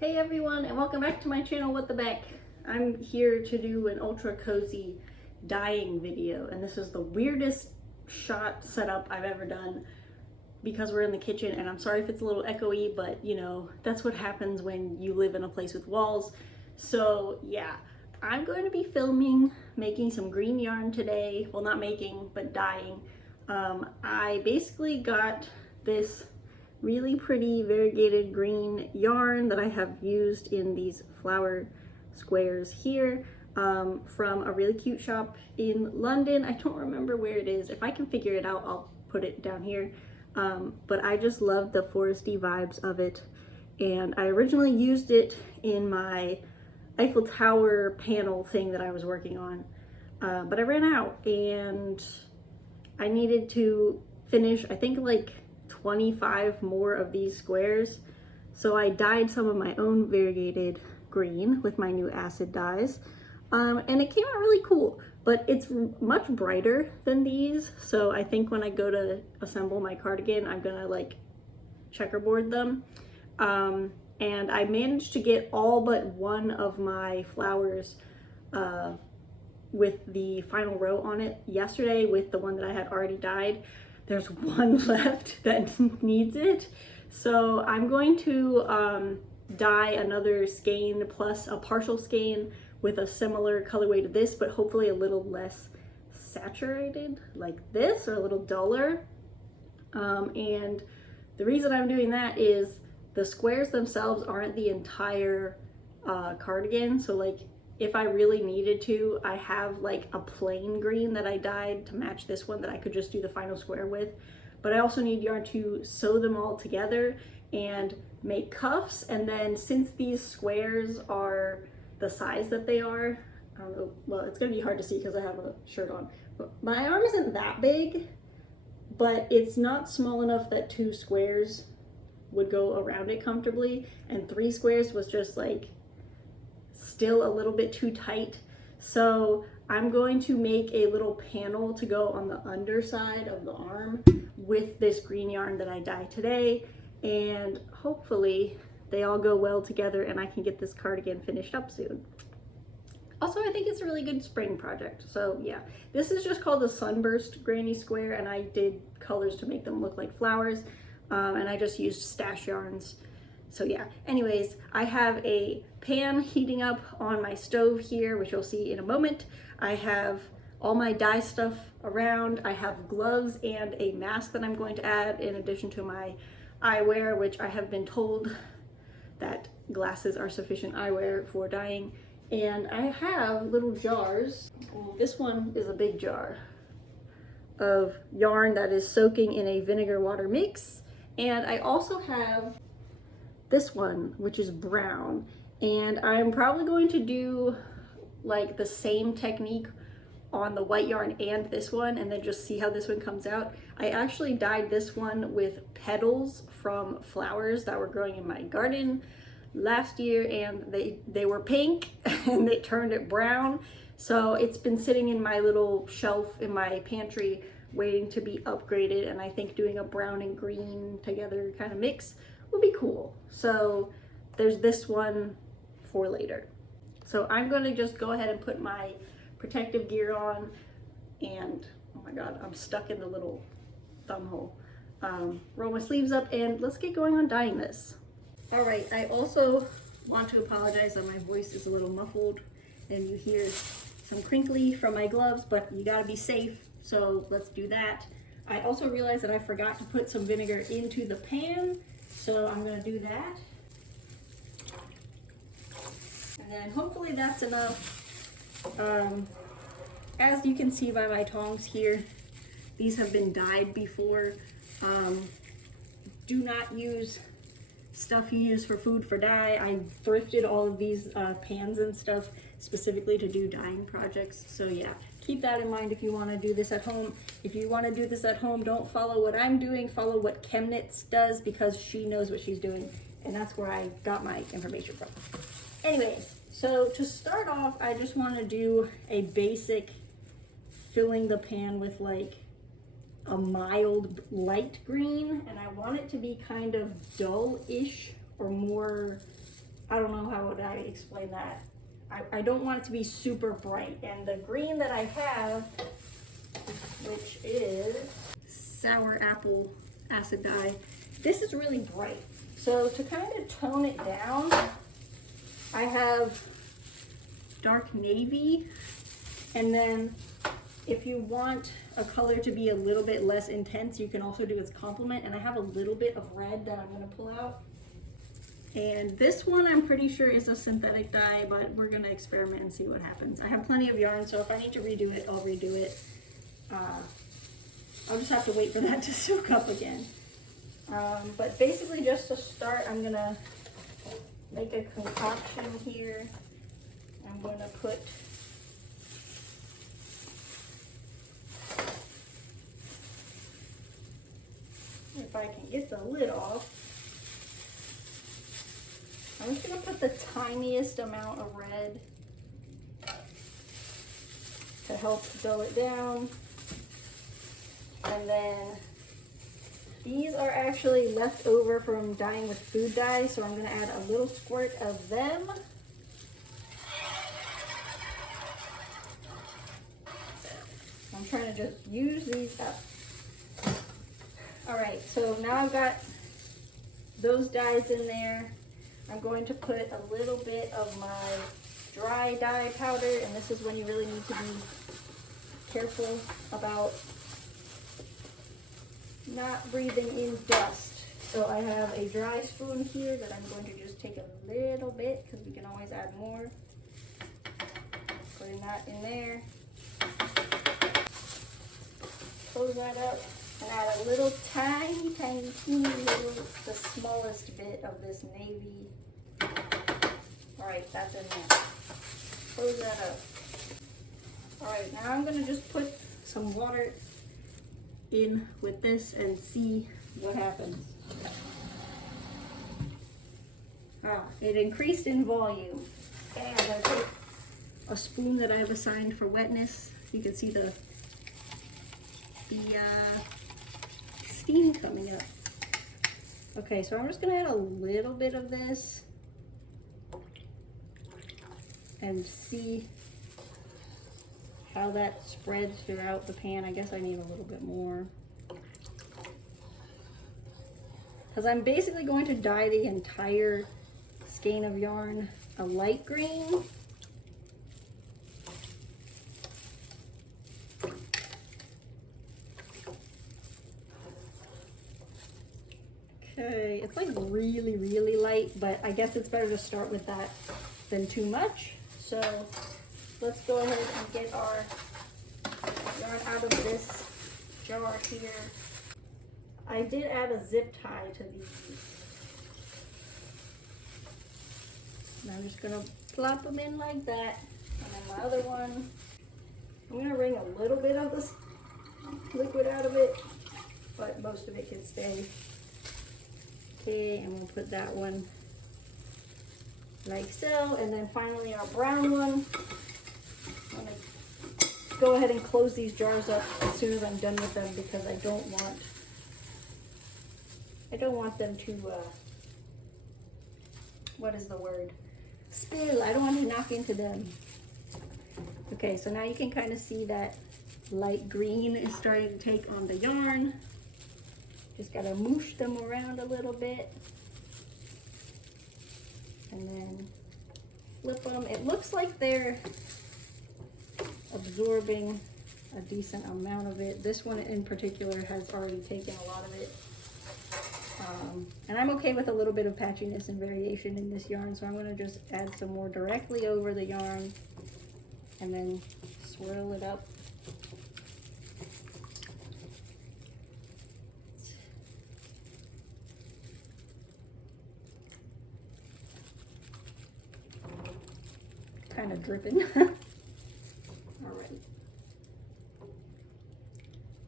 Hey everyone, and welcome back to my channel, What the Beck. I'm here to do an ultra cozy dyeing video, and this is the weirdest shot setup I've ever done because we're in the kitchen, and I'm sorry if it's a little echoey, but you know, that's what happens when you live in a place with walls. So yeah, I'm going to be filming making some green yarn today. Well, not making, but dyeing. I basically got this really pretty variegated green yarn that I have used in these flower squares here from a really cute shop in London. I don't remember where it is. If I can figure it out, I'll put it down here. But I just love the foresty vibes of it. And I originally used it in my Eiffel Tower panel thing that I was working on. But I ran out and I needed to finish, I think, like 25 more of these squares. So I dyed some of my own variegated green with my new acid dyes. And it came out really cool, but it's much brighter than these. So I think when I go to assemble my cardigan, I'm gonna like checkerboard them. And I managed to get all but one of my flowers with the final row on it yesterday with the one that I had already dyed. There's one left that needs it. So I'm going to dye another skein plus a partial skein with a similar colorway to this, but hopefully a little less saturated like this, or a little duller. And the reason I'm doing that is the squares themselves aren't the entire cardigan. So like if I really needed to, I have like a plain green that I dyed to match this one that I could just do the final square with. But I also need yarn to sew them all together and make cuffs. And then since these squares are the size that they are, I don't know, well, it's gonna be hard to see because I have a shirt on. But my arm isn't that big, but it's not small enough that 2 squares would go around it comfortably. And 3 squares was just like, still a little bit too tight. So I'm going to make a little panel to go on the underside of the arm with this green yarn that I dyed today, and hopefully they all go well together and I can get this cardigan finished up soon. Also, I think it's a really good spring project. So yeah, this is just called the Sunburst Granny Square, and I did colors to make them look like flowers, and I just used stash yarns. So yeah, anyways, I have a pan heating up on my stove here, which you'll see in a moment. I have all my dye stuff around. I have gloves and a mask that I'm going to add in addition to my eyewear, which I have been told that glasses are sufficient eyewear for dyeing. And I have little jars. This one is a big jar of yarn that is soaking in a vinegar water mix. And I also have this one, which is brown, and I'm probably going to do like the same technique on the white yarn and this one, and then just see how this one comes out. I actually dyed this one with petals from flowers that were growing in my garden last year, and they were pink and they turned it brown. So it's been sitting in my little shelf in my pantry waiting to be upgraded, and I think doing a brown and green together kind of mix would be cool. So there's this one for later. So I'm going to just go ahead and put my protective gear on, and oh my god, I'm stuck in the little thumb hole. Roll my sleeves up and let's get going on dyeing this. All right, I also want to apologize that my voice is a little muffled and you hear some crinkly from my gloves, but you gotta be safe, so let's do that. I also realized that I forgot to put some vinegar into the pan, so I'm gonna do that. And then hopefully that's enough. As you can see by my tongs here, these have been dyed before. Do not use stuff you use for food for dye. I thrifted all of these pans and stuff specifically to do dyeing projects. So yeah, keep that in mind if you want to do this at home. If you want to do this at home, don't follow what I'm doing, follow what Chemnitz does, because she knows what she's doing, and that's where I got my information from. Anyways, so to start off, I just want to do a basic filling the pan with like a mild light green, and I want it to be kind of dull-ish or more I don't know how would I explain that. I don't want it to be super bright. And the green that I have, which is sour apple acid dye, this is really bright. So to kind of tone it down, I have dark navy, and then if you want a color to be a little bit less intense, you can also do its complement. And I have a little bit of red that I'm going to pull out. And this one I'm pretty sure is a synthetic dye, but we're going to experiment and see what happens. I have plenty of yarn, so if I need to redo it, I'll redo it. I'll just have to wait for that to soak up again. But basically, just to start, I'm going to make a concoction here. I'm going to put if I can get the lid off. I'm just going to put the tiniest amount of red to help dull it down. And then these are actually left over from dyeing with food dye, so I'm going to add a little squirt of them. I'm trying to just use these up. Alright, so now I've got those dyes in there. I'm going to put a little bit of my dry dye powder, and this is when you really need to be careful about not breathing in dust. So I have a dry spoon here that I'm going to just take a little bit, because we can always add more. Putting that in there. Close that up. And add a little tiny, teeny little, the smallest bit of this navy. Alright, that's in there. Close that up. Alright, now I'm going to just put some water in with this and see what happens. It increased in volume. And I put a spoon that I have assigned for wetness. You can see the steam coming up. Okay, so I'm just gonna add a little bit of this and see how that spreads throughout the pan. I guess I need a little bit more, because I'm basically going to dye the entire skein of yarn a light green. Okay, it's like really, really light, but I guess it's better to start with that than too much. So let's go ahead and get our yarn out of this jar here. I did add a zip tie to these. And I'm just gonna plop them in like that. And then my other one, I'm gonna wring a little bit of this liquid out of it, but most of it can stay. Okay, and we'll put that one like so. And then finally our brown one. I'm gonna go ahead and close these jars up as soon as I'm done with them, because I don't want them to what is the word? Spill. I don't want to knock into them. Okay, so now you can kind of see that light green is starting to take on the yarn. Just gotta moosh them around a little bit and then flip them. It looks like they're absorbing a decent amount of it. This one in particular has already taken a lot of it. And I'm okay with a little bit of patchiness and variation in this yarn, so I'm gonna just add some more directly over the yarn and then swirl it up. Kind of dripping. All right.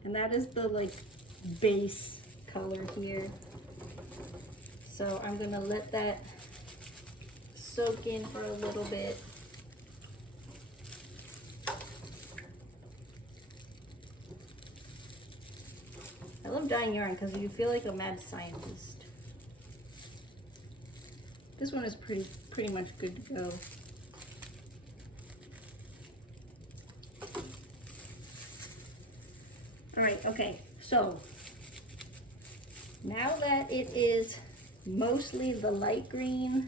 And that is the like base color here. So I'm gonna let that soak in for a little bit. I love dyeing yarn because you feel like a mad scientist. This one is pretty much good to go. All right, okay, so now that it is mostly the light green,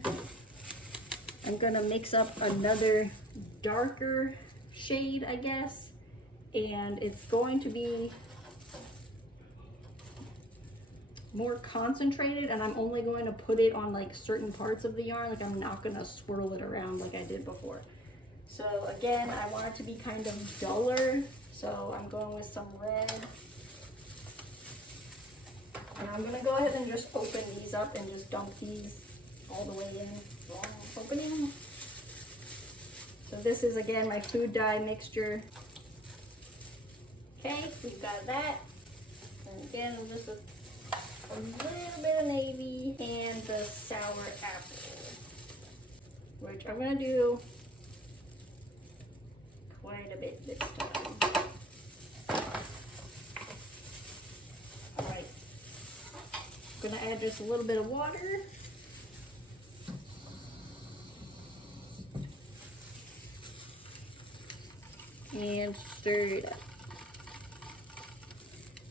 I'm gonna mix up another darker shade, I guess, and it's going to be more concentrated, and I'm only going to put it on like certain parts of the yarn. Like I'm not gonna swirl it around like I did before. So again, I want it to be kind of duller, so I'm going with some red. And I'm gonna go ahead and just open these up and just dump these all the way in while I'm opening. So this is again my food dye mixture. Okay, we've got that. And again, just a little bit of navy and the sour apple, which I'm gonna do quite a bit this time. All right, I'm gonna add just a little bit of water. And stir it up.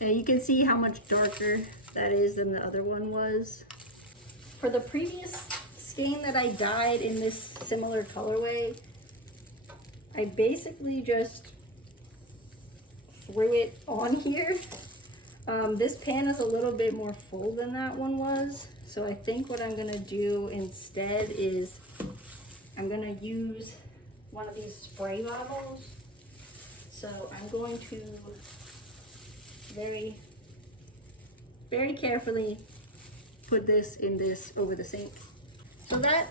Now you can see how much darker that is than the other one was. For the previous skein that I dyed in this similar colorway, I basically just threw it on here. This pan is a little bit more full than that one was, so I think what I'm gonna do instead is I'm gonna use one of these spray bottles. So I'm going to very carefully put this in this over the sink. So that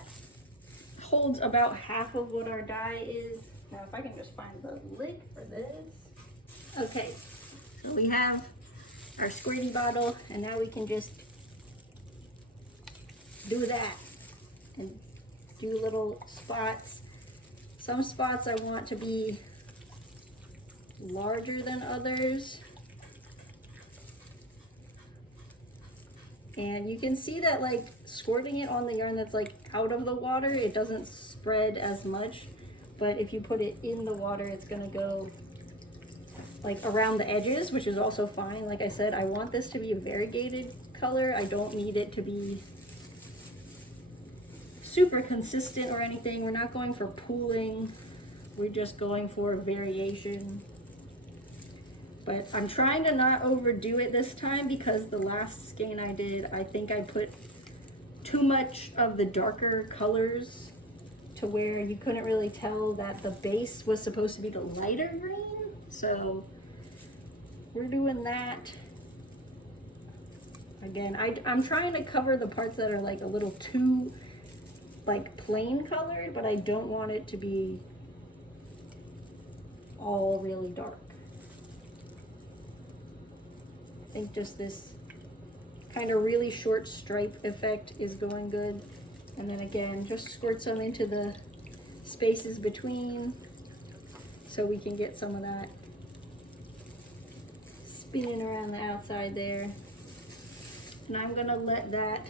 holds about half of what our dye is. Now if I can just find the lid for this. Okay, so we have our squirty bottle, and now we can just do that and do little spots. Some spots I want to be larger than others. And you can see that like squirting it on the yarn that's like out of the water, it doesn't spread as much. But if you put it in the water, it's gonna go like around the edges, which is also fine. Like I said, I want this to be a variegated color. I don't need it to be super consistent or anything. We're not going for pooling. We're just going for variation. But I'm trying to not overdo it this time, because the last skein I did, I think I put too much of the darker colors to where you couldn't really tell that the base was supposed to be the lighter green. So we're doing that. Again, I'm trying to cover the parts that are like a little too like plain colored, but I don't want it to be all really dark. I think just this kind of really short stripe effect is going good. And then again, just squirt some into the spaces between so we can get some of that spinning around the outside there. And I'm gonna let that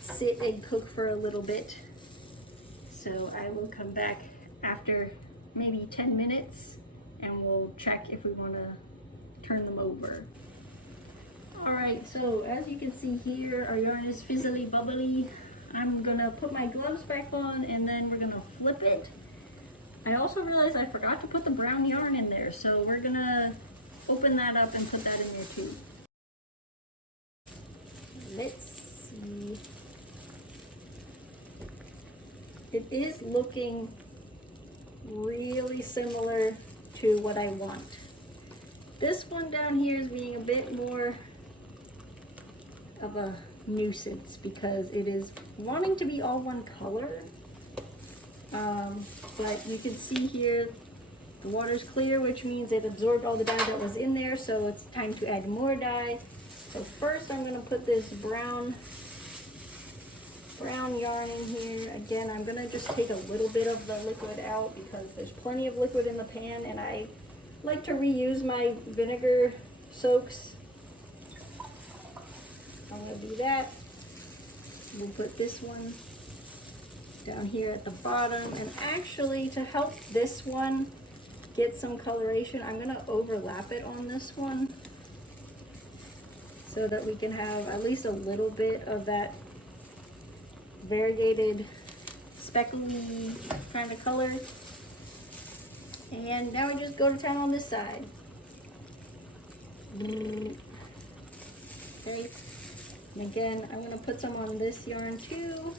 sit and cook for a little bit. So I will come back after maybe 10 minutes and we'll check if we wanna turn them over. All right, so as you can see here, our yarn is fizzly bubbly. I'm gonna put my gloves back on and then we're gonna flip it. I also realized I forgot to put the brown yarn in there, so we're gonna open that up and put that in there too. Let's see. It is looking really similar to what I want. This one down here is being a bit more of a nuisance because it is wanting to be all one color. But you can see here the water's clear, which means it absorbed all the dye that was in there, so it's time to add more dye. So first I'm going to put this brown yarn in here. Again, I'm going to just take a little bit of the liquid out because there's plenty of liquid in the pan, and I like to reuse my vinegar soaks. I'm going to do that. We'll put this one down here at the bottom. And actually, to help this one get some coloration, I'm gonna overlap it on this one so that we can have at least a little bit of that variegated speckly kind of color. And now we just go to town on this side. Okay, and again, I'm gonna put some on this yarn too.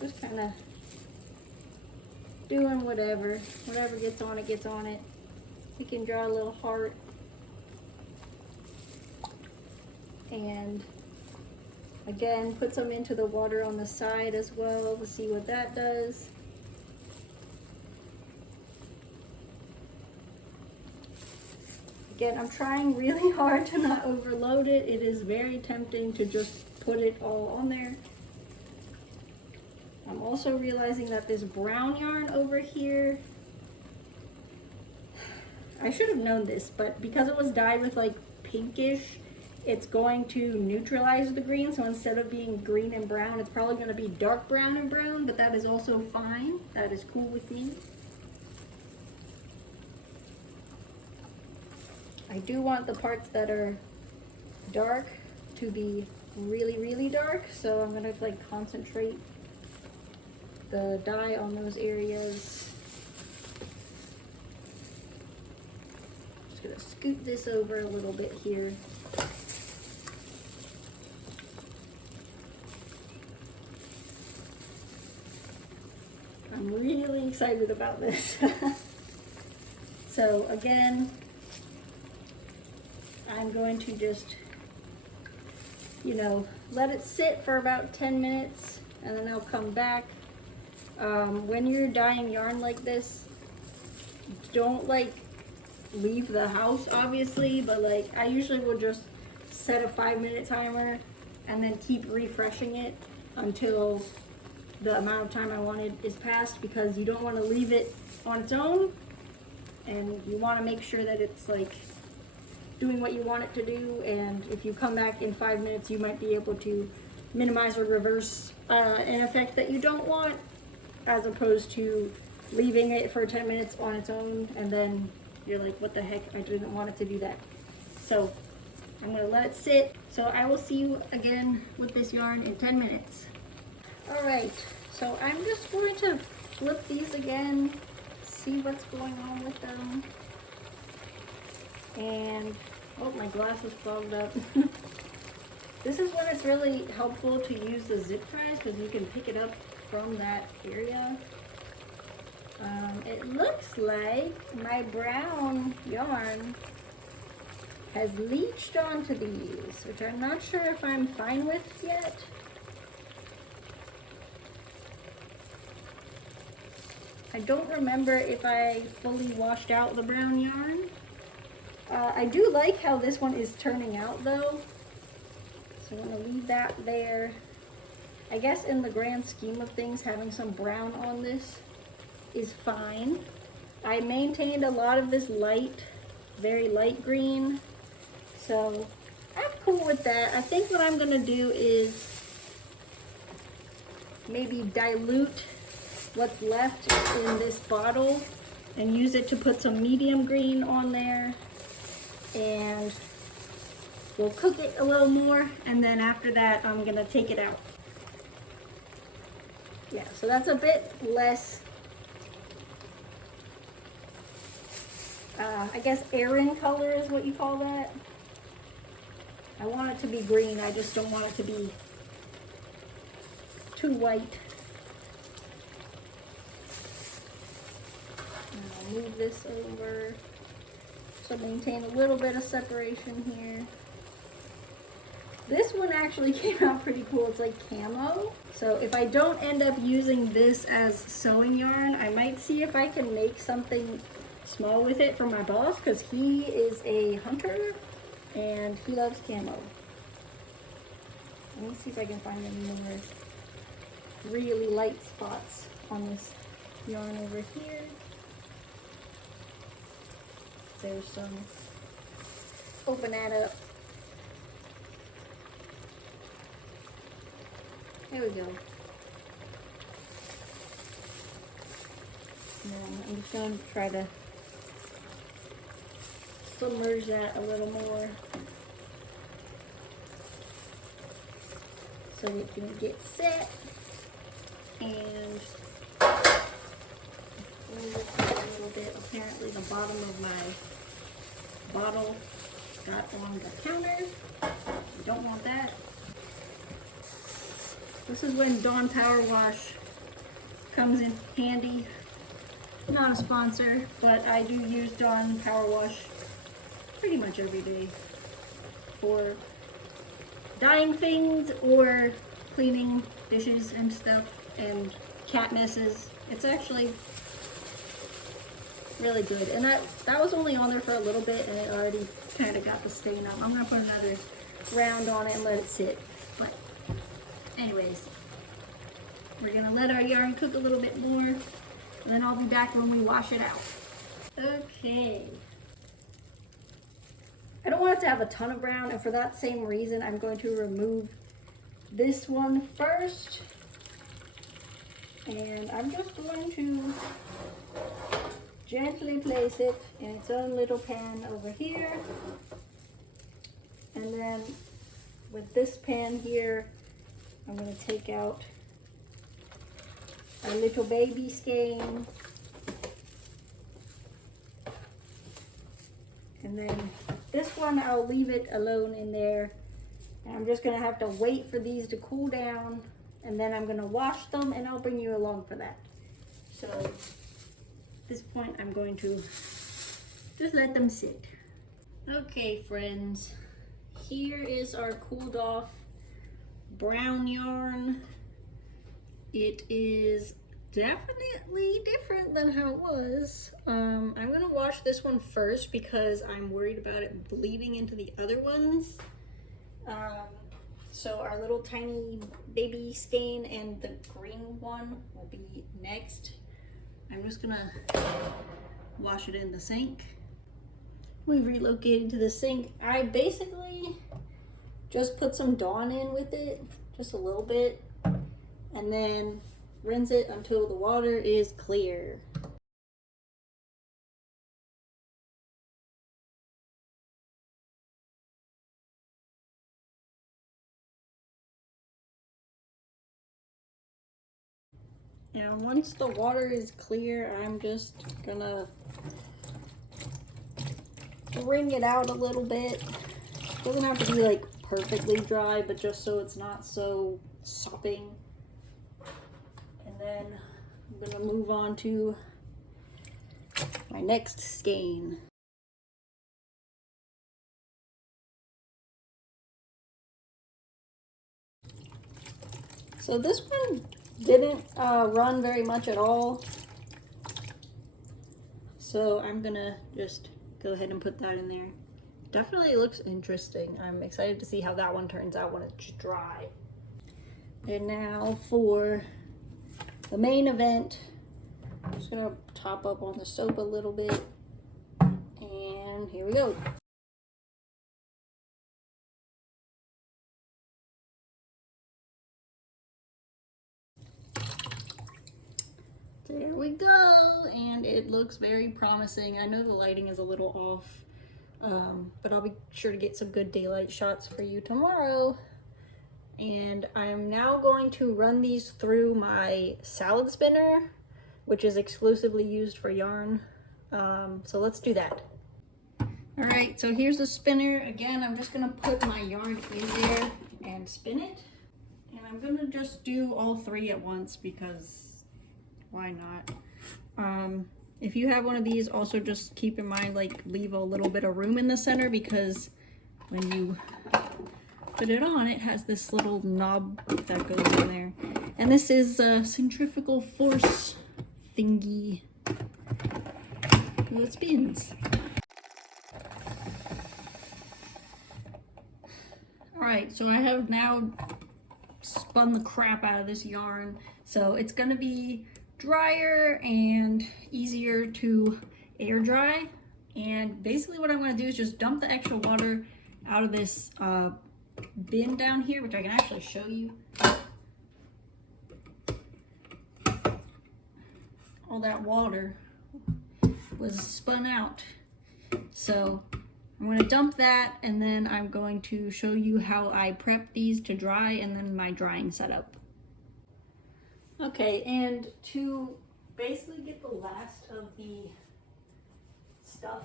Just kind of doing whatever gets on it, gets on it. We can draw a little heart. And again, put some into the water on the side as well to see what that does. Again, I'm trying really hard to not overload it. It is very tempting to just put it all on there. I'm also realizing that this brown yarn over here, I should have known this, but because it was dyed with like pinkish, it's going to neutralize the green. So instead of being green and brown, it's probably going to be dark brown and brown, but that is also fine. That is cool with me. I do want the parts that are dark to be really, really dark. So I'm going to like concentrate the dye on those areas. Just gonna scoot this over a little bit here. I'm really excited about this. So again, I'm going to just, you know, let it sit for about 10 minutes and then I'll come back. When you're dyeing yarn like this, don't like leave the house obviously, but like I usually will just set a 5-minute timer and then keep refreshing it until the amount of time I wanted is passed, because you don't want to leave it on its own and you want to make sure that it's like doing what you want it to do. And if you come back in 5 minutes, you might be able to minimize or reverse an effect that you don't want, as opposed to leaving it for 10 minutes on its own and then you're like, what the heck, I didn't want it to do that. So I'm gonna let it sit. So I will see you again with this yarn in 10 minutes. All right, so I'm just going to flip these again, see what's going on with them. And, oh, my glass is clogged up. This is when it's really helpful to use the zip ties, because you can pick it up from that area. It looks like my brown yarn has leached onto these, which I'm not sure if I'm fine with yet. I don't remember if I fully washed out the brown yarn. I do like how this one is turning out though. So I'm gonna leave that there. I guess in the grand scheme of things, having some brown on this is fine. I maintained a lot of this light, very light green. So I'm cool with that. I think what I'm gonna do is maybe dilute what's left in this bottle and use it to put some medium green on there. And we'll cook it a little more, and then after that I'm gonna take it out. Yeah, so that's a bit less, I guess Aran color is what you call that. I want it to be green, I just don't want it to be too white. I'll move this over. So maintain a little bit of separation here. This one actually came out pretty cool. It's like camo. So if I don't end up using this as sewing yarn, I might see if I can make something small with it for my boss, because he is a hunter and he loves camo. Let me see if I can find any more really light spots on this yarn over here. there's some. Open that up. There we go. And I'm just going to try to submerge that a little more so it can get set. And look a little bit. Apparently the bottom of my bottle got on the counter. I don't want that. This is when Dawn Power Wash comes in handy. Not a sponsor, but I do use Dawn Power Wash pretty much every day for dyeing things or cleaning dishes and stuff and cat messes. It's actually really good. And that was only on there for a little bit and it already kind of got the stain up. I'm going to put another round on it and let it sit. But anyways, we're going to let our yarn cook a little bit more and then I'll be back when we wash it out. Okay. I don't want it to have a ton of brown, and for that same reason, I'm going to remove this one first. And I'm just going to gently place it in its own little pan over here. And then with this pan here, I'm going to take out a little baby skein. And then this one, I'll leave it alone in there. And I'm just gonna have to wait for these to cool down and then I'm gonna wash them and I'll bring you along for that. So at this point, I'm going to just let them sit. Okay, friends, here is our cooled off brown yarn. It is definitely different than how it was. I'm gonna wash this one first because I'm worried about it bleeding into the other ones. So our little tiny baby skein and the green one will be next. I'm just gonna wash it in the sink. We've relocated to the sink. I basically just put some Dawn in with it, just a little bit, and then rinse it until the water is clear. Now, once the water is clear, I'm just gonna wring it out a little bit. It doesn't have to be like perfectly dry, but just so it's not so sopping. And then I'm gonna move on to my next skein. So this one didn't run very much at all. So I'm gonna just go ahead and put that in there. Definitely looks interesting. I'm excited to see how that one turns out when it's dry. And now for the main event, I'm just gonna top up on the soap a little bit. And here we go. There we go, and it looks very promising. I know the lighting is a little off, but I'll be sure to get some good daylight shots for you tomorrow. And I'm now going to run these through my salad spinner, which is exclusively used for yarn. So let's do that. All right, so here's the spinner. Again, I'm just gonna put my yarn in there and spin it. And I'm gonna just do all three at once because why not? If you have one of these, also just keep in mind, like, leave a little bit of room in the center because when you put it on, it has this little knob that goes in there. And this is a centrifugal force thingy. So it spins. All right, so I have now spun the crap out of this yarn. So it's gonna be drier and easier to air dry. And basically what I'm going to do is just dump the extra water out of this bin down here, which I can actually show you. All that water was spun out. So I'm going to dump that, and then I'm going to show you how I prep these to dry and then my drying setup. Okay, and to basically get the last of the stuff.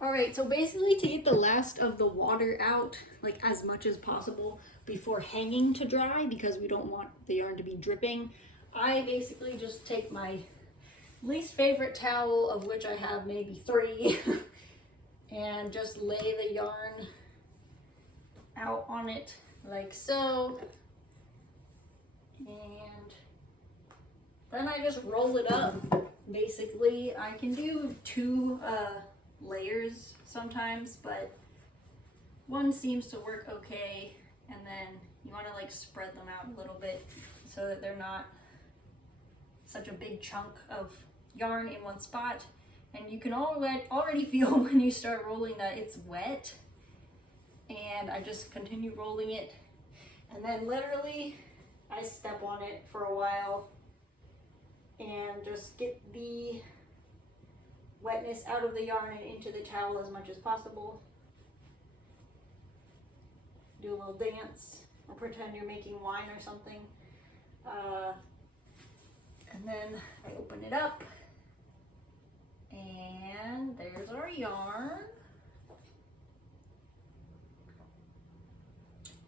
Alright, so basically to get the last of the water out, like as much as possible before hanging to dry, because we don't want the yarn to be dripping, I basically just take my least favorite towel, of which I have maybe 3, and just lay the yarn out on it like so. And then I just roll it up. Basically, I can do 2 layers sometimes, but one seems to work okay. And then you want to like spread them out a little bit so that they're not such a big chunk of yarn in one spot. And you can already feel when you start rolling that it's wet. And I just continue rolling it, and then literally I step on it for a while and just get the wetness out of the yarn and into the towel as much as possible. Do a little dance or pretend you're making wine or something. And then I open it up, and there's our yarn.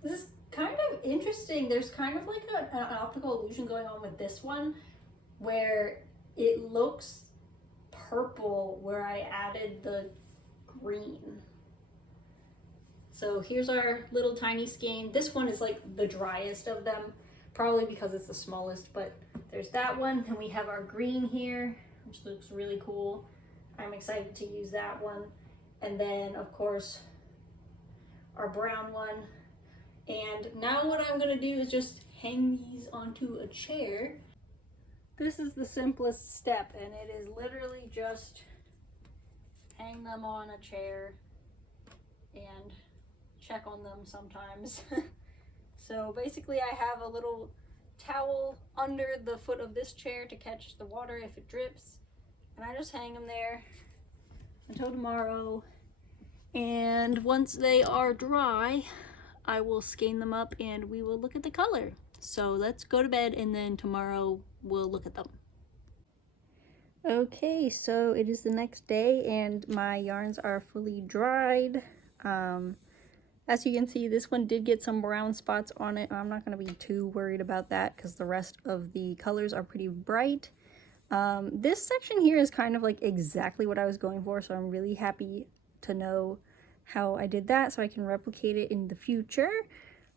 This is kind of interesting. There's kind of like an optical illusion going on with this one, where it looks purple where I added the green. So here's our little tiny skein. This one is like the driest of them, probably because it's the smallest, but there's that one. Then we have our green here, which looks really cool. I'm excited to use that one. And then of course our brown one. And now what I'm gonna do is just hang these onto a chair. This is the simplest step, and it is literally just hang them on a chair and check on them sometimes. So basically I have a little towel under the foot of this chair to catch the water if it drips, and I just hang them there until tomorrow. And once they are dry, I will skein them up and we will look at the color. So let's go to bed, and then tomorrow we'll look at them. Okay, so it is the next day and my yarns are fully dried. As you can see, this one did get some brown spots on it. I'm not going to be too worried about that because the rest of the colors are pretty bright. This section here is kind of like exactly what I was going for, so I'm really happy to know how I did that so I can replicate it in the future.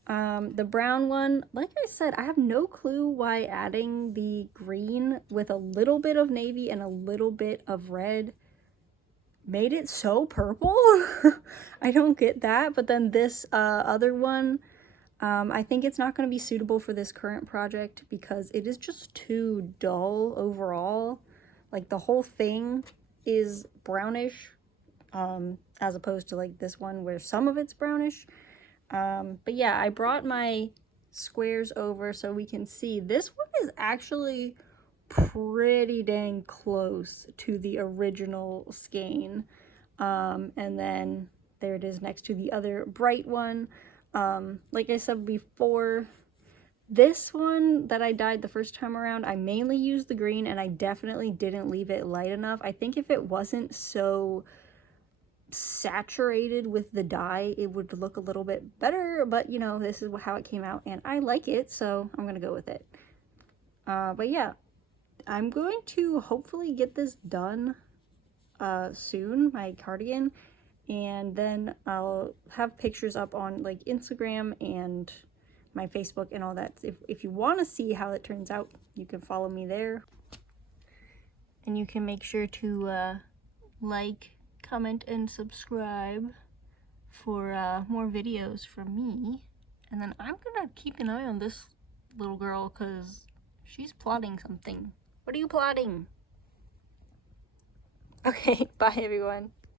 The brown one, like I said, I have no clue why adding the green with a little bit of navy and a little bit of red made it so purple. I don't get that. But then this other one, I think it's not going to be suitable for this current project because it is just too dull overall. Like the whole thing is brownish, as opposed to like this one where some of it's brownish. But yeah, I brought my squares over so we can see this one is actually pretty dang close to the original skein. And then there it is next to the other bright one. Like I said before, this one that I dyed the first time around, I mainly used the green, and I definitely didn't leave it light enough. I think if it wasn't so saturated with the dye, it would look a little bit better, but you know, this is how it came out and I like it, so I'm gonna go with it. But yeah, I'm going to hopefully get this done soon, my cardigan, and then I'll have pictures up on like Instagram and my Facebook and all that. If you want to see how it turns out, you can follow me there, and you can make sure to like, comment, and subscribe for more videos from me. And then I'm gonna keep an eye on this little girl because she's plotting something. What are you plotting? Okay, bye everyone.